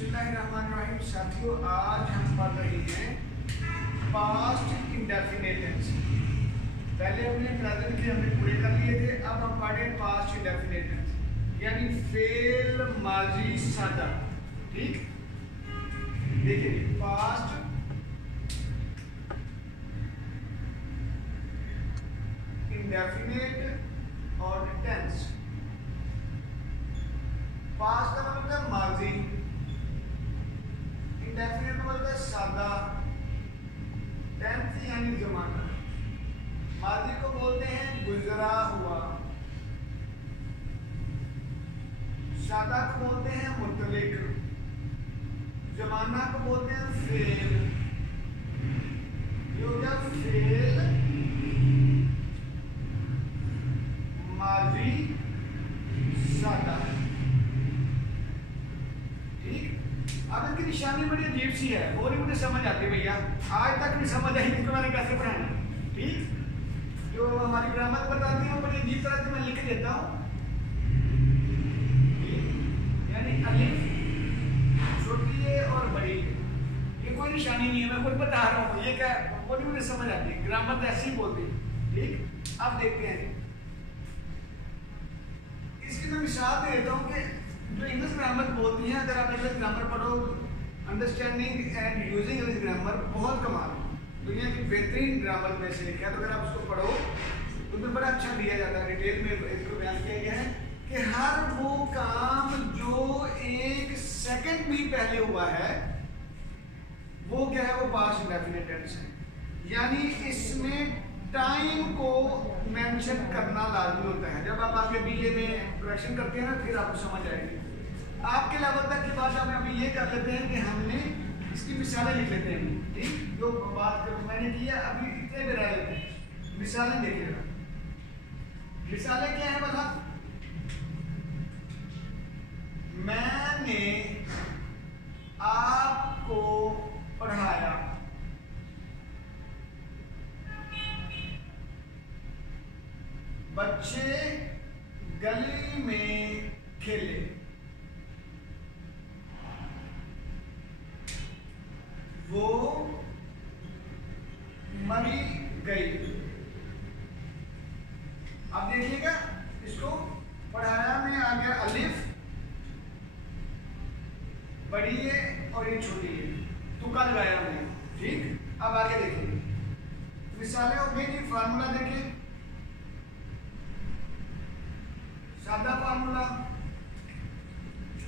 बिस्मिल्लाहिर्रहमानिर्रहीम। साथियों, आज हम पढ़ रहे हैं पास्ट इंडेफिनिट टेंस। पहले हमने प्रेजेंट के हमने पूरे कर लिए थे, अब हम पढ़ रहे हैं पास्ट इंडेफिनिट टेंस यानी फेल माजी सादा। ठीक, देखिए पास्ट इंडेफिनिट और टेंस। पास्ट का मतलब है माजी, इंडेफिनिट का मतलब है सादा, टेंस यानी जमाना। माजी को बोलते हैं गुजरा हुआ, सादा को बोलते हैं मुतलिक, जमाना को बोलते हैं फेल। ये हो गया फेल माजी सादा। अब इनकी निशानी बड़ी अजीब सी है, वो नहीं मुझे समझ आती भैया, आज तक नहीं समझ आई इनको मैंने कैसे पढ़ाना। ठीक, जो हमारी ग्रामर बताती है वो बड़ी अजीब तरह से मैं लिख देता हूँ, यानी अलिफ छोटी है और बड़ी है, ये कोई निशानी नहीं है, मैं खुद बता रहा हूँ ये क्या, वो नहीं मुझे समझ आती, ग्रामर तो ऐसी ही बोलती है। ठीक, अब देखते हैं इसकी मैं मिसाल दे देता हूँ कि जो इंग्लिश ग्रामर बोलती हैं, अगर आप इंग्लिश ग्रामर पढ़ो, understanding and using English grammar बहुत कमाल है, दुनिया की बेहतरीन ग्रामर में से एक है। तो अगर आप उसको पढ़ो तो उसमें बड़ा अच्छा दिया जाता है, डिटेल में इसको बयान किया गया है कि हर वो काम जो एक सेकंड भी पहले हुआ है वो क्या है, वो पास्ट इंडेफिनिट टेंस है। यानी इसमें टाइम को मेंशन करना लाजमी होता है। जब आप आगे बीए में करेक्शन करते हैं ना, फिर आपको समझ आएगी। आपके लेवल तक की बात हम अभी ये कर लेते हैं कि हमने इसकी मिसालें लिख लेते हैं। ठीक, जो बात मैंने की है अभी इतने में रह लेते हैं, मिसालें देखिएगा। मिसालें क्या है बता, मैंने आपको पढ़ाया, बच्चे गली में खेले, वो मरी गई। अब देखिएगा इसको, पढ़ाया में आ गया अलिफ, बड़ी है और ये छोटी है, तुक्का लगाया हमने। ठीक, अब आगे देखिए मिसालें हो गई जी। फार्मूला देखिए, सादा फार्मूला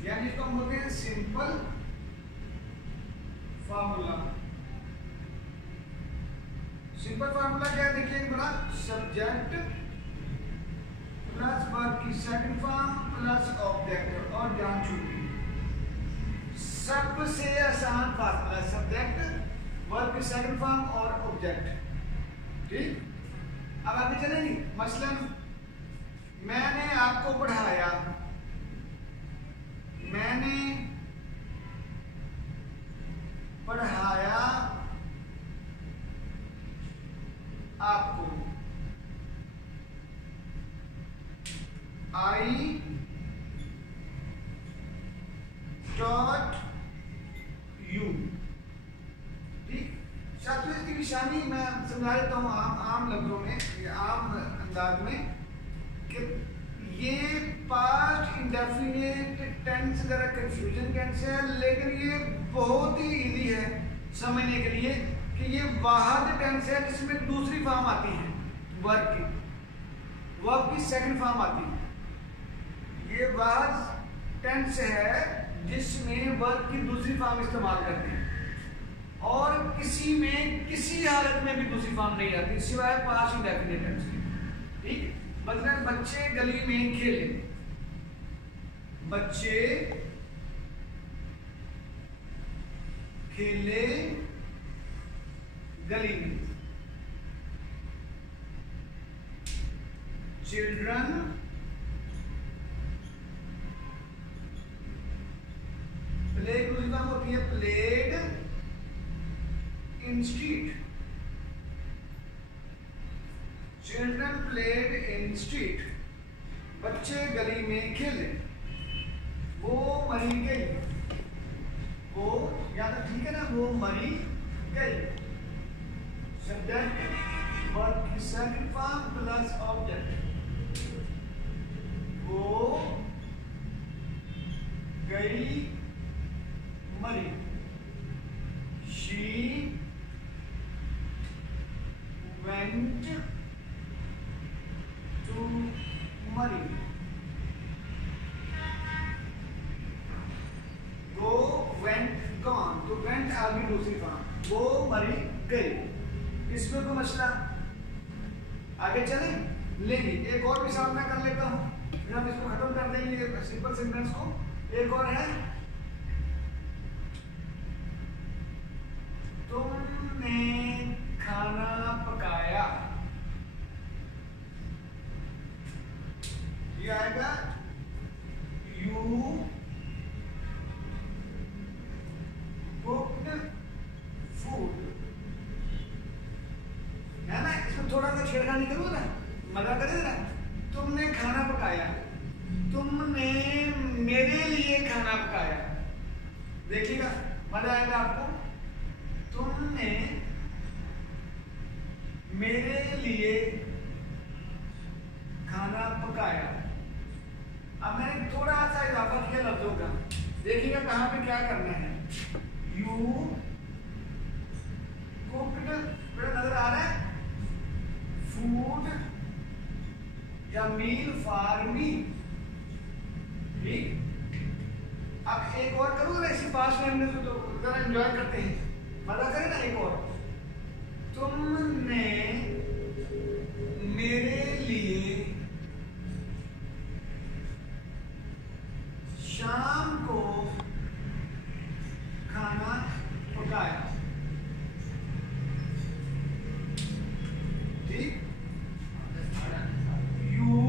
यानी इसको हम बोलते हैं सिंपल फार्मूला। सिंपल फार्मूला क्या है देखिए, बड़ा सब्जेक्ट प्लस वर्ब की सेकंड फॉर्म प्लस ऑब्जेक्ट और जान छूटी। सबसे आसान फार्मूला, सब्जेक्ट वर्ब की सेकंड फॉर्म और ऑब्जेक्ट। ठीक, अब आगे चलेंगे। मसलन मैंने आपको पढ़ाया, मैंने पढ़ाया आपको, आई टॉट यू। ठीक, साथियों इसकी निशानी मैं समझा देता हूँ आम लफ्जों में, आम अंदाज में, कि ये पास्ट इंडेफिनिट टेंस जरा कंफ्यूजन टेंस है, लेकिन ये बहुत ही इजी है समझने के लिए कि ये वाहिद टेंस है जिसमें दूसरी फॉर्म आती है वर्ब की, वर्ब की सेकंड फॉर्म आती है। ये वाहिद टेंस है जिसमें वर्ब की दूसरी फॉर्म इस्तेमाल करते हैं और किसी में किसी हालत में भी दूसरी फॉर्म नहीं आती सिवाय पास्ट इंडेफिनिट टेंस की। ठीक, मतलब बच्चे गली में खेले, बच्चे खेले गली में, चिल्ड्रन प्ले होती है, played in street, children played in street, बच्चे गली में खेले, वो मरी गई। वो मरी गई। सब्जेक्ट वर्ब की सेकंड फॉर्म प्लस ऑब्जेक्ट, वो गई मरी। She went to Murray. Go went gone, तो went आ गई दूसरी फॉर्म, वो मरी गई। इसमें कोई मसला, आगे चले लेंगे। एक और भी सामना कर लेता हूँ, फिर हम इसको खत्म कर देंगे सिंपल सेंटेंस को। एक और है, तुमने खाना पकाया। ये आएगा यू कुक्ड फूड, है ना। इसमें थोड़ा सा छेड़खानी करूँ ना, मजा करें ना। तुमने खाना पकाया, तुमने मेरे लिए खाना पकाया। देखिएगा मजा आएगा आपको। तुमने मेरे लिए खाना पकाया। अब मैंने थोड़ा सा इजाफा किया लफ्जों का, देखिएगा कहां पे क्या करना है। यू कुक्ड, नजर आ रहा है, फूड या मील फॉर मी, ठीक। अब एक और करूँ ना इसी पास में, हमने तो जरा एंजॉय करते हैं, मजा करें ना। एक और, तुमने मेरे लिए शाम को खाना पकाया, ठीक। You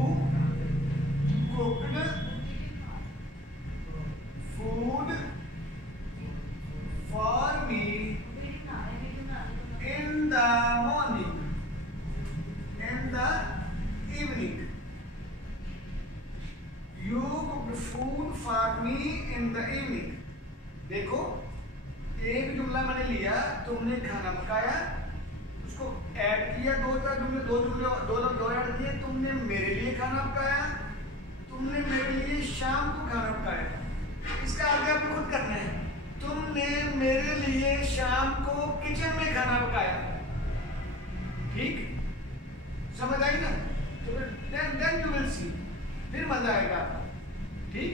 cooked food for me in the morning, in the evening. You cooked food for me in the evening. देखो एक जुमला मैंने लिया, तुमने खाना पकाया, उसको ऐड किया, दो लफ्ज और ऐड किए। तुमने मेरे लिए खाना पकाया, तुमने मेरे लिए शाम को खाना पकाया। इसका आगे आपको खुद करना है। तुमने मेरे लिए शाम को किचन में खाना पकाया, ठीक। समझ आई ना। तो then you will see, फिर मजा आएगा आपको, ठीक।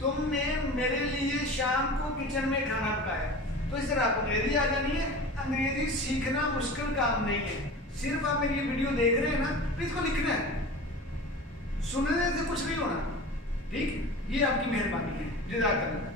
तुमने मेरे लिए शाम को किचन में खाना पकाया। तो इस तरह आपको अंग्रेजी आ जानी है। अंग्रेजी सीखना मुश्किल काम नहीं है, सिर्फ आप मेरी ये वीडियो देख रहे हैं ना, तो इसको लिखना है, सुनने से कुछ नहीं होना, ठीक। ये आपकी मेहरबानी है, जज़ाकल्लाह।